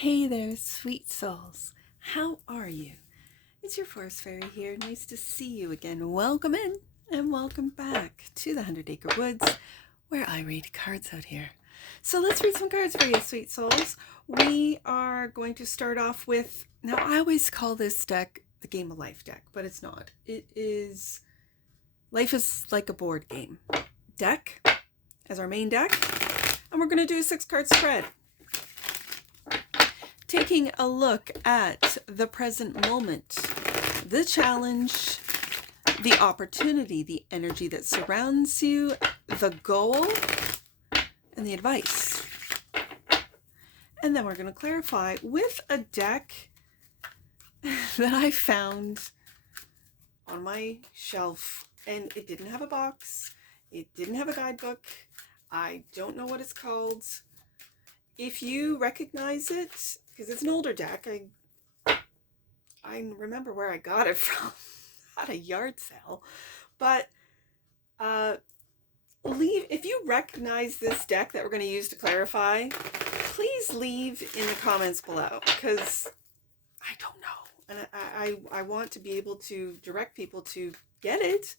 Hey there, sweet souls. How are you? It's your Forest Fairy here. Nice to see you again. Welcome in and welcome back to the 100-Acre Woods, where I read cards out here. So let's read some cards for you, sweet souls. We are going to start off with, now I always call this deck the Game of Life deck, but it's not. It is, Life is like a board game deck as our main deck, and we're going to do a 6-card spread. Taking a look at the present moment, the challenge, the opportunity, the energy that surrounds you, the goal, and the advice. And then we're going to clarify with a deck that I found on my shelf, and it didn't have a box, it didn't have a guidebook, I don't know what it's called. If you recognize it, because it's an older deck, I remember where I got it from at a yard sale, but if you recognize this deck that we're going to use to clarify, please leave in the comments below, because I don't know, and I want to be able to direct people to get it.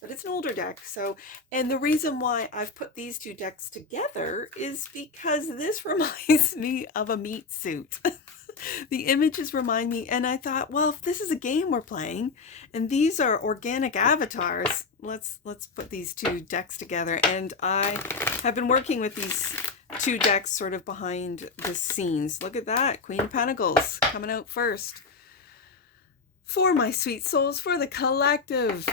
But it's an older deck, so, and the reason why I've put these two decks together is because this reminds me of a meat suit. The images remind me, and I thought, well, if this is a game we're playing, and these are organic avatars, let's put these two decks together. And I have been working with these two decks sort of behind the scenes. Look at that, Queen of Pentacles coming out first. For my sweet souls, for the collective.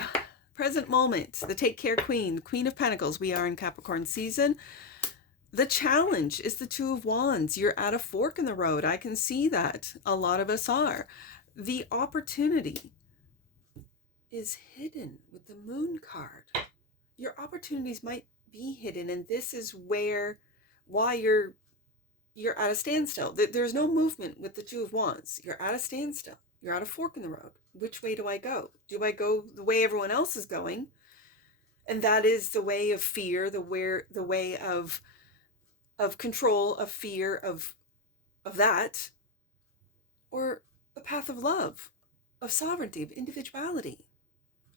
Present moment, the Take Care Queen, Queen of Pentacles. We are in Capricorn season. The challenge is the Two of Wands. You're at a fork in the road. I can see that. A lot of us are. The opportunity is hidden with the Moon card. Your opportunities might be hidden, and this is why you're at a standstill. There's no movement with the Two of Wands. You're at a standstill. You're at a fork in the road. Which way do I go? Do I go the way everyone else is going? And that is the way of fear, the way of control, of fear, of that, or the path of love, of sovereignty, of individuality.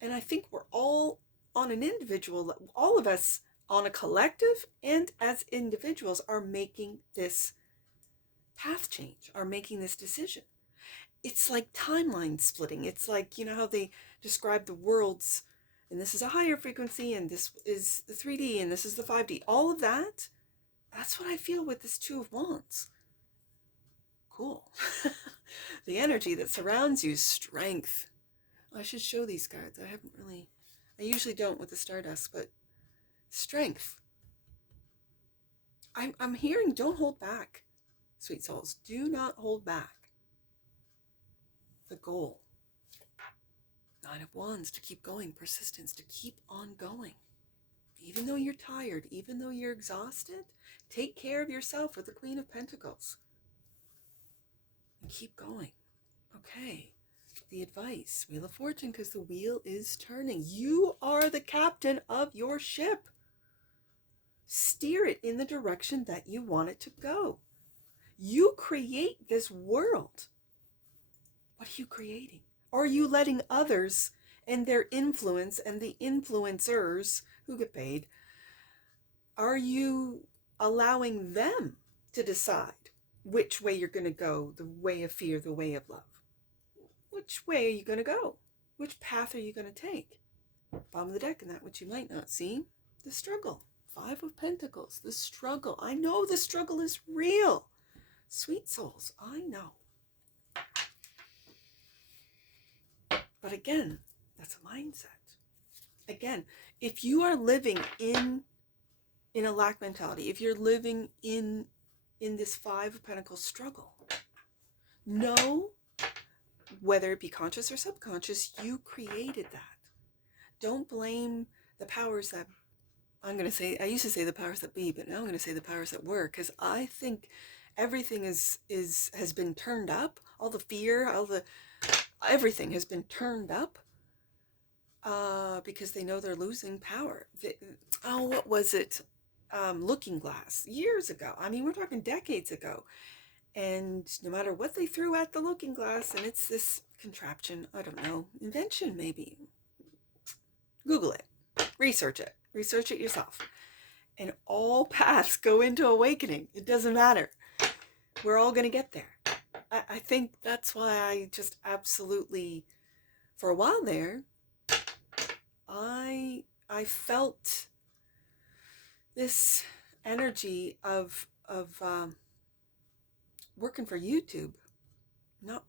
And I think we're all on an individual, all of us on a collective and as individuals are making this path change, are making this decision. It's like timeline splitting. It's like, you know how they describe the worlds, and this is a higher frequency, and this is the 3D, and this is the 5D. All of that, that's what I feel with this Two of Wands. Cool. The energy that surrounds you, strength. I should show these cards. I usually don't with the Stardust, but strength. I'm hearing, don't hold back, sweet souls. Do not hold back. The goal. 9 of Wands, to keep going, persistence, to keep on going. Even though you're tired, even though you're exhausted, take care of yourself with the Queen of Pentacles. And keep going. Okay, the advice, Wheel of Fortune, because the wheel is turning. You are the captain of your ship. Steer it in the direction that you want it to go. You create this world. What are you creating? Are you letting others and their influence and the influencers who get paid, are you allowing them to decide which way you're going to go, the way of fear, the way of love? Which way are you going to go? Which path are you going to take? Bottom of the deck, and that which you might not see, the struggle. 5 of Pentacles, the struggle. I know the struggle is real. Sweet souls, I know. But again, that's a mindset. Again, if you are living in a lack mentality, if you're living in this 5 of Pentacles struggle, know, whether it be conscious or subconscious, you created that. Don't blame the powers that, I used to say the powers that be, but now I'm going to say the powers that were, because I think everything has been turned up. All the fear, everything has been turned up because they know they're losing power. What was it? Looking Glass, years ago. I mean, we're talking decades ago. And no matter what they threw at the looking glass, and it's this contraption, I don't know, invention maybe. Google it, research it yourself. And all paths go into awakening. It doesn't matter. We're all going to get there. I think that's why I just absolutely, for a while there, I felt this energy of working for YouTube, not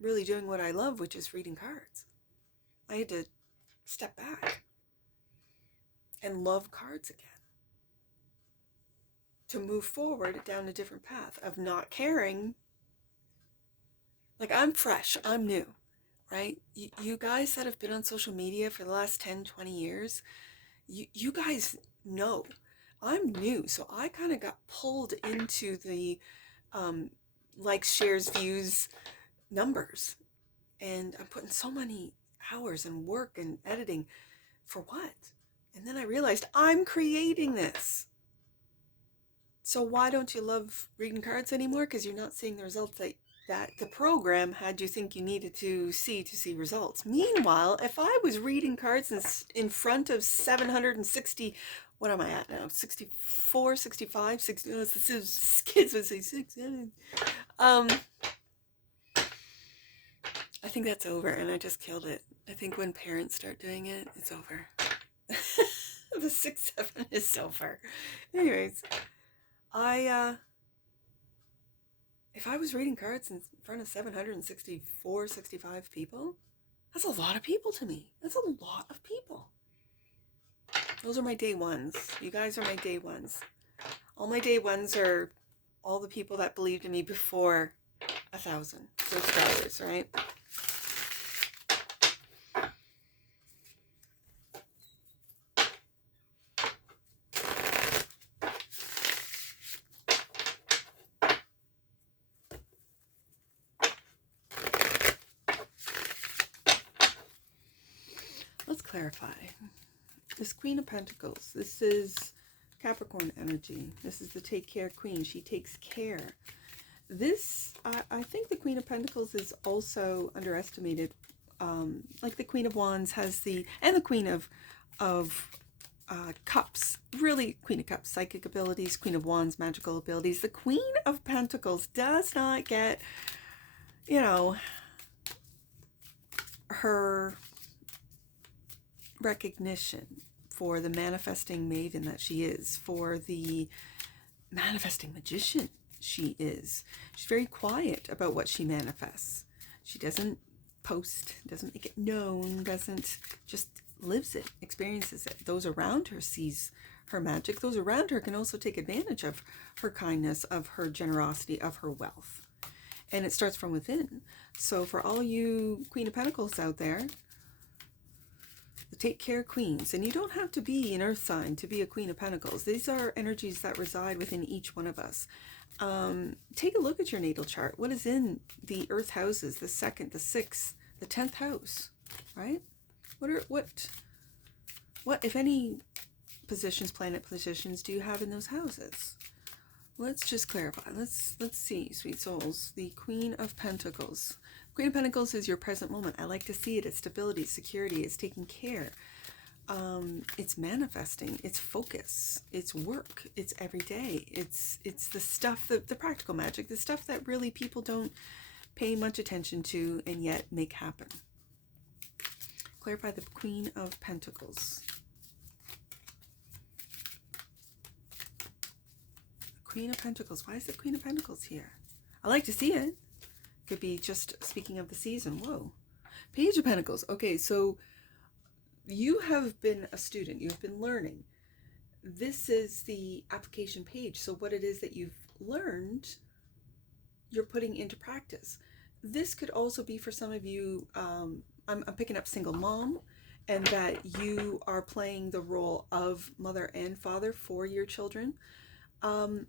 really doing what I love, which is reading cards. I had to step back and love cards again, to move forward down a different path of not caring. Like, I'm fresh, I'm new, right? You guys that have been on social media for the last 10, 20 years, you guys know I'm new. So I kind of got pulled into the likes, shares, views, numbers. And I'm putting so many hours and work and editing for what? And then I realized I'm creating this. So why don't you love reading cards anymore? Because you're not seeing the results that the program had you think you needed to see results. Meanwhile, if I was reading cards in front of 760, what am I at now? 64, 65, 60, no, kids would say 6, 7. I think that's over, and I just killed it. I think when parents start doing it, it's over. The 6, 7 is over. Anyways, if I was reading cards in front of 764, 65 people, that's a lot of people to me. That's a lot of people. Those are my day ones. You guys are my day ones. All my day ones are all the people that believed in me before 1,000 subscribers, right? Let's clarify. This Queen of Pentacles, this is Capricorn energy. This is the take care queen. She takes care. This, I think the Queen of Pentacles is also underestimated. Like the Queen of Wands has and the Queen of Cups, really Queen of Cups, psychic abilities, Queen of Wands, magical abilities. The Queen of Pentacles does not get, her recognition for the manifesting maiden that she is, for the manifesting magician she is. She's very quiet about what she manifests. She doesn't post, doesn't make it known, doesn't, just lives it, experiences it. Those around her sees her magic. Those around her can also take advantage of her kindness, of her generosity, of her wealth. And it starts from within. So for all you Queen of Pentacles out there, the take care queens, and you don't have to be an earth sign to be a Queen of Pentacles. These are energies that reside within each one of us. Take a look at your natal chart. What is in the earth houses, the 2nd, the 6th, the 10th house, right? What if any positions, planet positions, do you have in those houses? Let's just clarify. Let's see, sweet souls. The Queen of Pentacles. Queen of Pentacles is your present moment. I like to see it. It's stability, security. It's taking care. It's manifesting. It's focus. It's work. It's every day. It's the stuff, the practical magic, the stuff that really people don't pay much attention to and yet make happen. Clarify the Queen of Pentacles. Queen of Pentacles. Why is the Queen of Pentacles here? I like to see it. Could be just speaking of the season. Whoa. Page of Pentacles. Okay, so you have been a student. You've been learning. This is the application page. So what it is that you've learned, you're putting into practice. This could also be for some of you, I'm picking up single mom, and that you are playing the role of mother and father for your children. I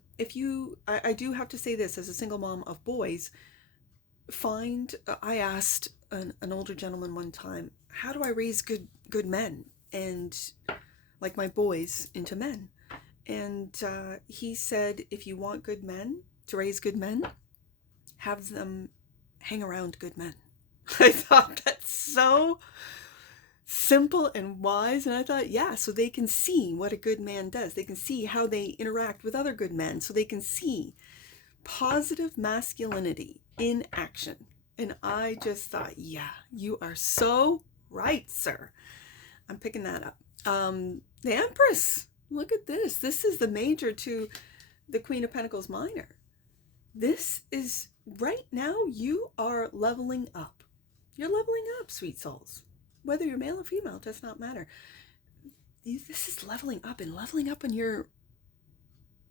do have to say this, as a single mom of boys, I asked an older gentleman one time, how do I raise good men, and like my boys into men? And he said, if you want good men, to raise good men, have them hang around good men. I thought that's so simple and wise, and I thought, yeah, so they can see what a good man does. They can see how they interact with other good men, so they can see positive masculinity in action. And I just thought, yeah, you are so right, sir. I'm picking that up. The Empress, look at this. This is the major to the Queen of Pentacles minor. This is, right now, you are leveling up. You're leveling up, sweet souls. Whether you're male or female, it does not matter. This is leveling up, and leveling up in your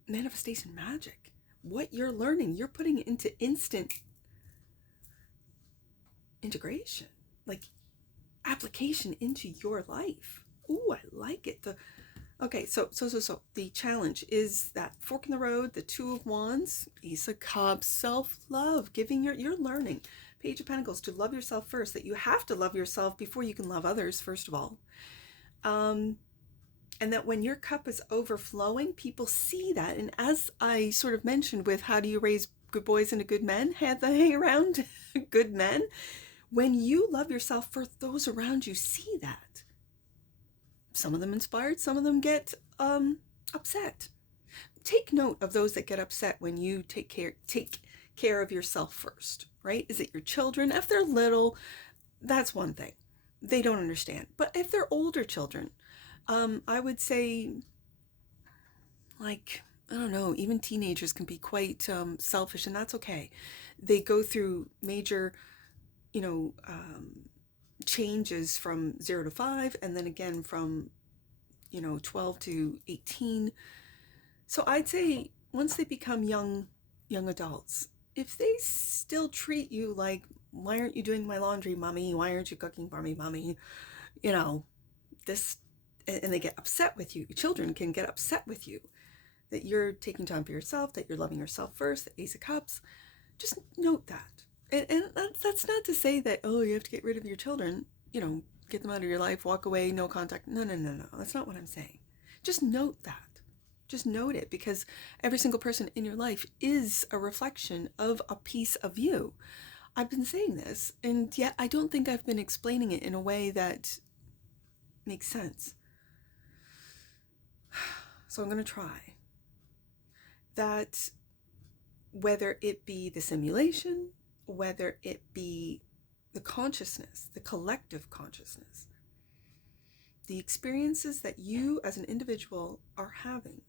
manifestation magic. What you're learning, you're putting into instant integration, like application into your life. Ooh, I like it. Okay, so the challenge is that fork in the road, the Two of Wands, Ace of Cups, self-love, giving you're learning. Page of Pentacles, to love yourself first, that you have to love yourself before you can love others, first of all. And that when your cup is overflowing, people see that. And as I sort of mentioned with how do you raise good boys into good men, had they hang around good men, when you love yourself first, those around you see that. Some of them inspired, some of them get upset. Take note of those that get upset when you take care of yourself first, right? Is it your children? If they're little, that's one thing. They don't understand. But if they're older children, I would say, like, I don't know, even teenagers can be quite selfish, and that's okay. They go through major, changes from 0 to 5, and then again from 12 to 18. So I'd say once they become young adults, if they still treat you like, why aren't you doing my laundry, mommy? Why aren't you cooking for me, mommy? This, and they get upset with you. Children can get upset with you that you're taking time for yourself, that you're loving yourself first. The Ace of Cups, just note that. And that's not to say that, oh, you have to get rid of your children, get them out of your life, walk away, no contact. No. That's not what I'm saying. Just note that. Just note it, because every single person in your life is a reflection of a piece of you. I've been saying this, and yet I don't think I've been explaining it in a way that makes sense. So I'm going to try. That whether it be the simulation, whether it be the consciousness, the collective consciousness, the experiences that you as an individual are having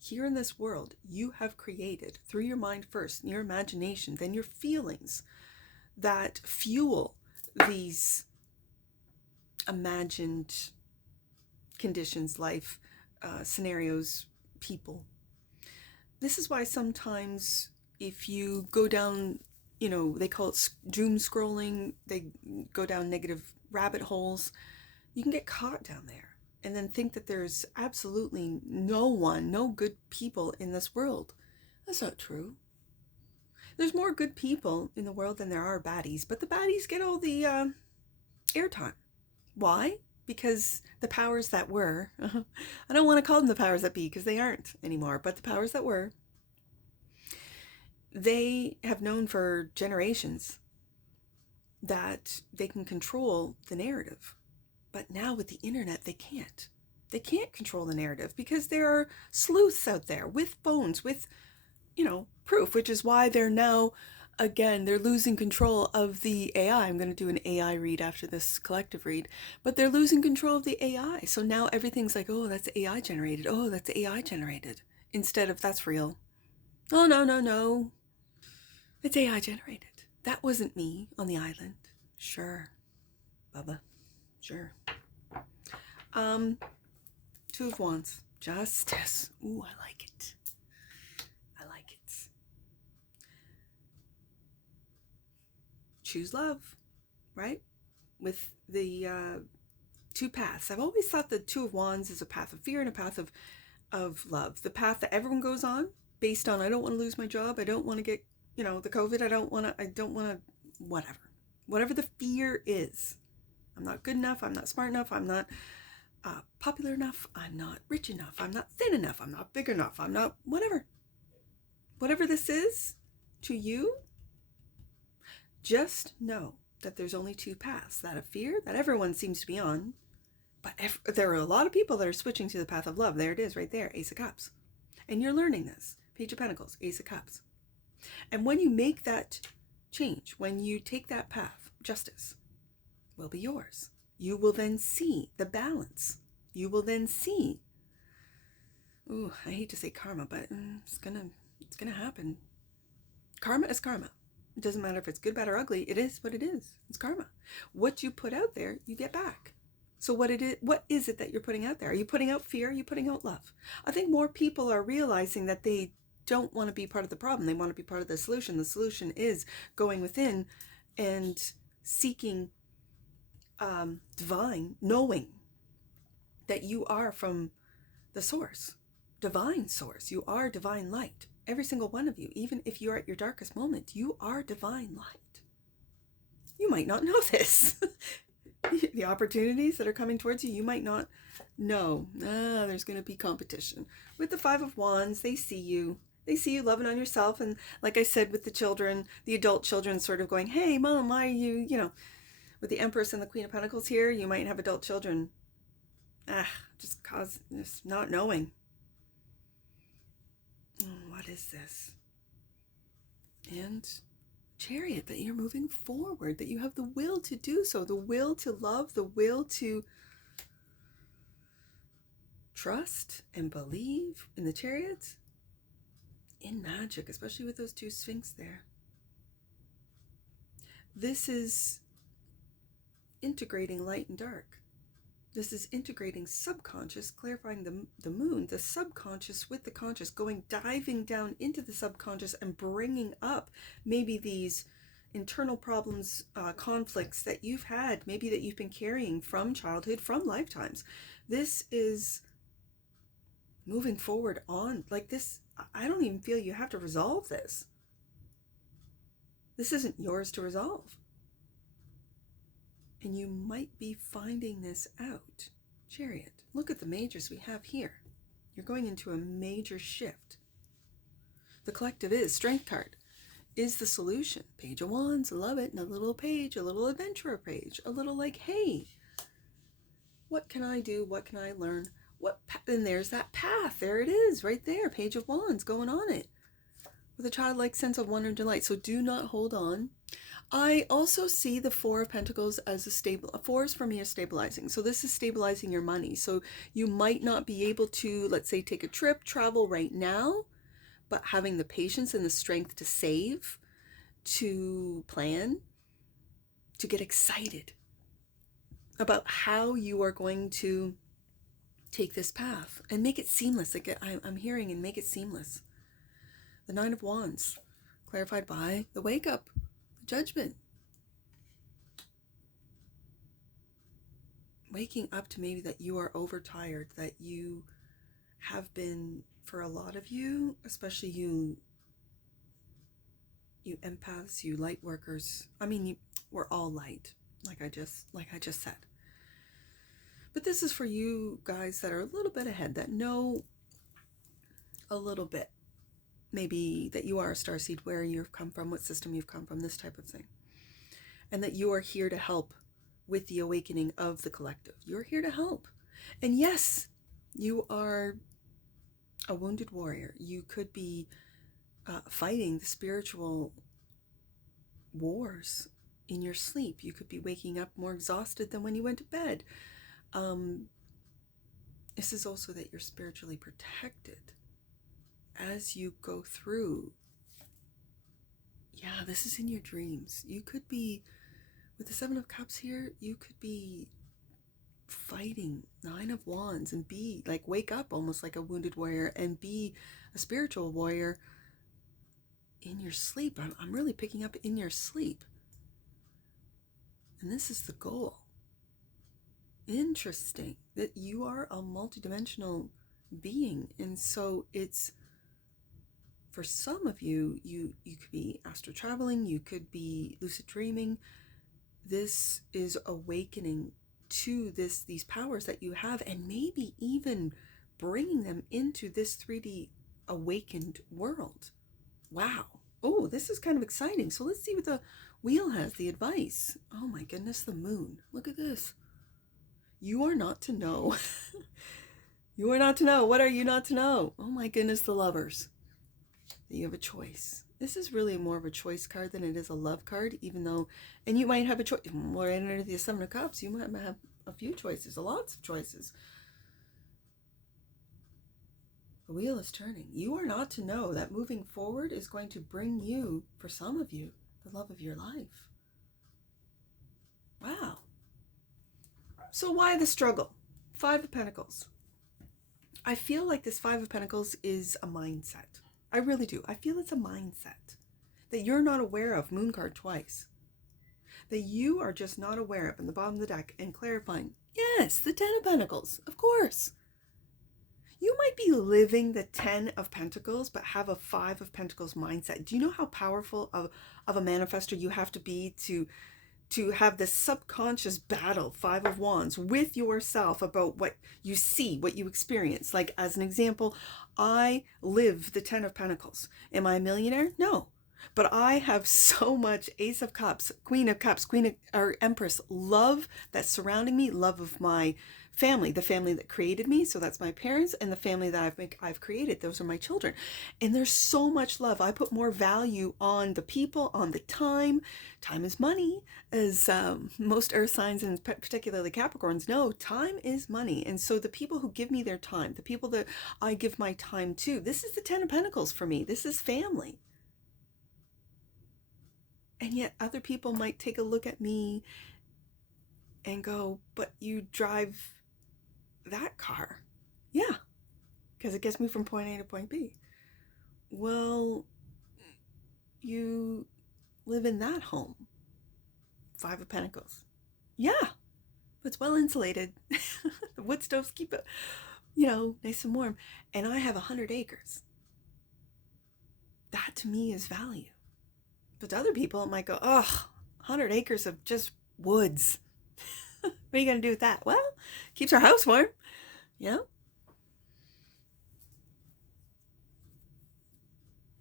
here in this world, you have created through your mind first, your imagination, then your feelings that fuel these imagined conditions, life, scenarios, people. This is why sometimes if you go down, they call it doom scrolling, they go down negative rabbit holes, you can get caught down there and then think that there's absolutely no good people in this world. That's not true. There's more good people in the world than there are baddies, but the baddies get all the airtime. Why? Because the powers that were, I don't want to call them the powers that be because they aren't anymore, but the powers that were, they have known for generations that they can control the narrative. But now with the internet, they can't. They can't control the narrative because there are sleuths out there with phones, with, proof, which is why they're now, again, they're losing control of the AI. I'm going to do an AI read after this collective read, but they're losing control of the AI. So now everything's like, oh, that's AI generated. Oh, that's AI generated. Instead of that's real. Oh, no. It's AI generated. That wasn't me on the island. Sure, Bubba. Sure. Two of Wands. Justice. Ooh, I like it. Choose love, right? With the two paths. I've always thought the Two of Wands is a path of fear and a path of love. The path that everyone goes on based on, I don't want to lose my job. I don't want to get, the COVID. I don't want to, whatever the fear is. I'm not good enough. I'm not smart enough. I'm not popular enough. I'm not rich enough. I'm not thin enough. I'm not big enough. I'm not whatever. Whatever this is to you, Just know that there's only two paths, that of fear that everyone seems to be on, but there are a lot of people that are switching to the path of love. There it is right there, Ace of Cups. And you're learning this. Page of Pentacles, Ace of Cups. And when you make that change, when you take that path, justice will be yours. You will then see the balance. You will then see, ooh, I hate to say karma, but it's gonna happen. Karma is karma. It doesn't matter if it's good, bad, or ugly. It is what it is. It's karma. What you put out there, you get back. So what is it that you're putting out there? Are you putting out fear? Are you putting out love? I think more people are realizing that they don't want to be part of the problem. They want to be part of the solution. The solution is going within and seeking divine, knowing that you are from the source, divine source. You are divine light. Every single one of you, even if you're at your darkest moment, you are divine light. You might not know this. The opportunities that are coming towards you, you might not know. There's going to be competition. With the Five of Wands, they see you. They see you loving on yourself. And like I said, with the children, the adult children sort of going, hey, Mom, why are you, with the Empress and the Queen of Pentacles here, you might have adult children. Just not knowing. What is this? And Chariot, that you're moving forward, that you have the will to do so, the will to love, the will to trust and believe in the Chariot, in magic, especially with those two Sphinx there. This is integrating light and dark. This is integrating subconscious, clarifying the moon, the subconscious with the conscious, diving down into the subconscious and bringing up maybe these internal problems, conflicts that you've had, maybe that you've been carrying from childhood, from lifetimes. This is moving forward on like this. I don't even feel you have to resolve this. This isn't yours to resolve. And you might be finding this out. Chariot, look at the majors we have here. You're going into a major shift. The collective is Strength card, is the solution. Page of Wands, love it. And a little page, a little adventurer page, a little like, hey, what can I do? What can I learn? And there's that path. There it is, right there. Page of Wands going on it with a childlike sense of wonder and delight. So do not hold on. I also see the Four of Pentacles as fours for me are stabilizing. So this is stabilizing your money. So you might not be able to, let's say, take a trip, travel right now, but having the patience and the strength to save, to plan, to get excited about how you are going to take this path and make it seamless. Like I'm hearing, and make it seamless. The Nine of Wands, clarified by the wake up. Judgment. Waking up to maybe that you are overtired, that you have been, for a lot of you, especially you empaths, you light workers. I mean, we're all light, like I just said. But this is for you guys that are a little bit ahead, that know a little bit. Maybe that you are a starseed, where you've come from, what system you've come from, this type of thing. And that you are here to help with the awakening of the collective. You're here to help. And yes, you are a wounded warrior. You could be fighting the spiritual wars in your sleep. You could be waking up more exhausted than when you went to bed. This is also that you're spiritually protected as you go through. Yeah, this is in your dreams. You could be, with the Seven of Cups here, you could be fighting Nine of Wands and be like, wake up almost like a wounded warrior and be a spiritual warrior in your sleep. I'm really picking up in your sleep. And this is the goal. Interesting that you are a multidimensional being. And so it's, for some of you, you could be astral traveling, you could be lucid dreaming. This is awakening to these powers that you have, and maybe even bringing them into this 3D awakened world. Wow. Oh, this is kind of exciting. So let's see Wheel has the advice. Oh my goodness, the moon. Look at this. You are not to know. You are not to know. What are you not to know? Oh my goodness, the Lovers. You have a choice. This is really more of a choice card than it is a love card, even though, and you might have a choice. More under the Seven of Cups, you might have a few choices, lots of choices. The wheel is turning. You are not to know that moving forward is going to bring you, for some of you, the love of your life. Wow. So why the struggle? Five of Pentacles. I feel like this Five of Pentacles is a mindset. I really do. I feel it's a mindset that you're not aware of. Moon card twice. That you are just not aware of in the bottom of the deck, and clarifying. Yes, the Ten of Pentacles. Of course. You might be living the 10 of Pentacles, but have a 5 of Pentacles mindset. Do you know how powerful of a manifestor you have to be to have this subconscious battle, 5 of Wands, with yourself about what you see, what you experience? Like, as an example, I live the 10 of Pentacles. Am I a millionaire? No. But I have so much Ace of Cups, Queen of Cups, or Empress love that's surrounding me, love of my family, the family that created me, so that's my parents, and the family that I've created, those are my children. And there's so much love. I put more value on the people, on the time. Time is money, as most earth signs, and particularly Capricorns, know time is money. And so the people who give me their time, the people that I give my time to, this is the 10 of Pentacles for me. This is family. And yet other people might take a look at me and go, but you drive that car. Yeah, because it gets me from point A to point B. Well, you live in that home. 5 of Pentacles. Yeah, it's well insulated. The wood stoves keep it, nice and warm. And I have 100 acres. That to me is value. But to other people, it might go, 100 acres of just woods. What are you going to do with that? Well, keeps our house warm,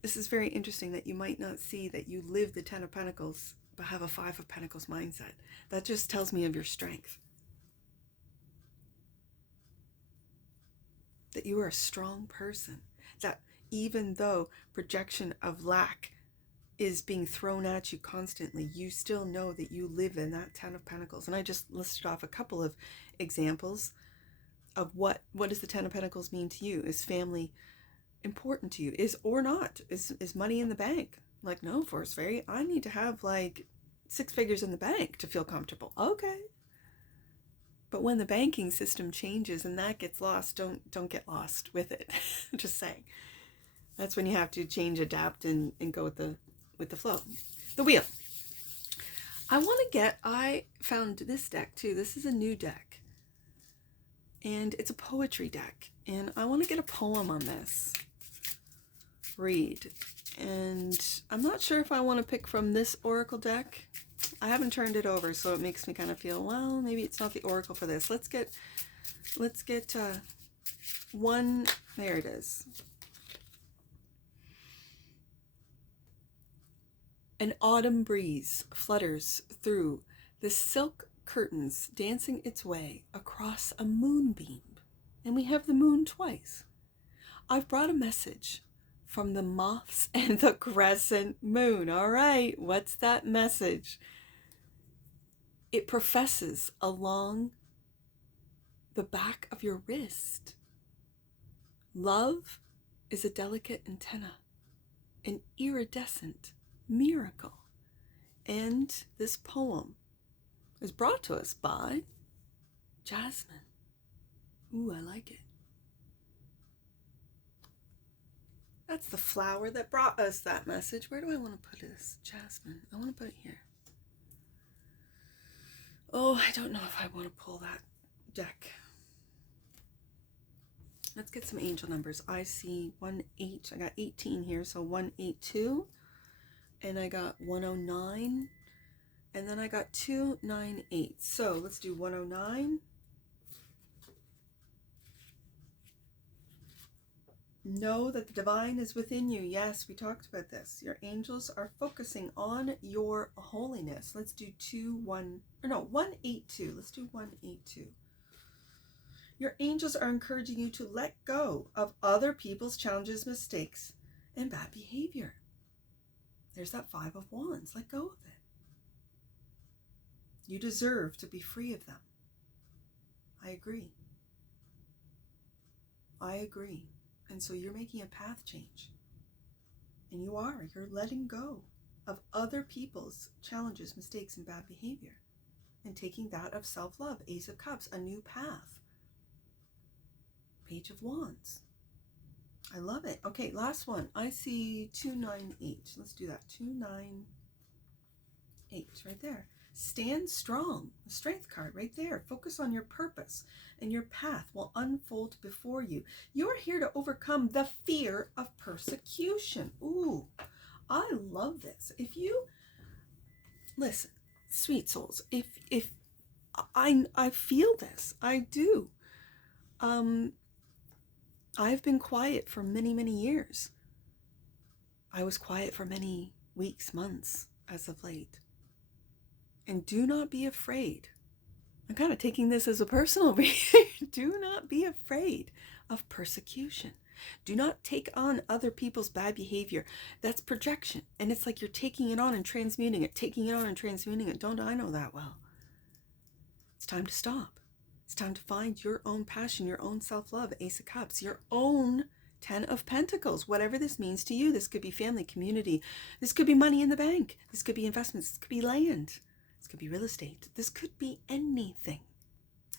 This is very interesting that you might not see that you live the 10 of Pentacles, but have a 5 of Pentacles mindset. That just tells me of your strength. That you are a strong person. That even though projection of lack is being thrown at you constantly, you still know that you live in that 10 of Pentacles. And I just listed off a couple of examples of what does the 10 of Pentacles mean to you? Is family important to you? Is or not? Is money in the bank? Like, no, Force Fairy, I need to have like 6 figures in the bank to feel comfortable. Okay. But when the banking system changes and that gets lost, don't get lost with it. Just saying. That's when you have to change, adapt, and go with the flow. The wheel. I found this deck too. This is a new deck. And it's a poetry deck. And I want to get a poem on this. Read. And I'm not sure if I want to pick from this oracle deck. I haven't turned it over, so it makes me kind of feel, well, maybe it's not the oracle for this. Let's get one. There it is. An autumn breeze flutters through the silk curtains, dancing its way across a moonbeam. And we have the moon twice. I've brought a message from the moths and the crescent moon. All right, what's that message? It professes along the back of your wrist. Love is a delicate antenna, an iridescent miracle. And this poem is brought to us by Jasmine. Ooh, I like it. That's the flower that brought us that message. Where do I want to put this? Jasmine. I want to put it here. Oh, I don't know if I want to pull that deck. Let's get some angel numbers. I see 18. I got 18 here, so 182. And I got 109. And then I got 298. So let's do 109. Know that the divine is within you. Yes, we talked about this. Your angels are focusing on your holiness. Let's do 182. Let's do 182. Your angels are encouraging you to let go of other people's challenges, mistakes, and bad behavior. There's that 5 of Wands. Let go of it. You deserve to be free of them. I agree. I agree. And so you're making a path change. And you're letting go of other people's challenges, mistakes, and bad behavior. And taking that of self-love. Ace of Cups, a new path. Page of Wands. I love it. Okay, last one. I see 298. Let's do that. 298, right there. Stand strong. The Strength card right there. Focus on your purpose, and your path will unfold before you. You're here to overcome the fear of persecution. Ooh, I love this. If you listen, sweet souls, if I feel this, I do. I've been quiet for many, many years. I was quiet for many weeks, months as of late. And do not be afraid. I'm kind of taking this as a personal reading. Do not be afraid of persecution. Do not take on other people's bad behavior. That's projection. And it's like you're taking it on and transmuting it, taking it on and transmuting it. Don't I know that well? It's time to stop. It's time to find your own passion, your own self-love, Ace of Cups, your own 10 of Pentacles, whatever this means to you. This could be family, community. This could be money in the bank. This could be investments. This could be land. This could be real estate. This could be anything.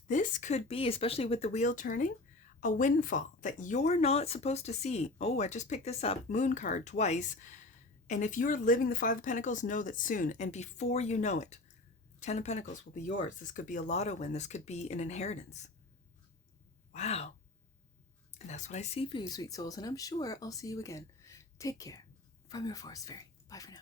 This could be, especially with the wheel turning, a windfall that you're not supposed to see. Oh, I just picked this up, Moon card twice. And if you're living the 5 of Pentacles, know that soon. And before you know it, 10 of Pentacles will be yours. This could be a lotto win. This could be an inheritance. Wow. And that's what I see for you, sweet souls. And I'm sure I'll see you again. Take care. From your Forest Fairy. Bye for now.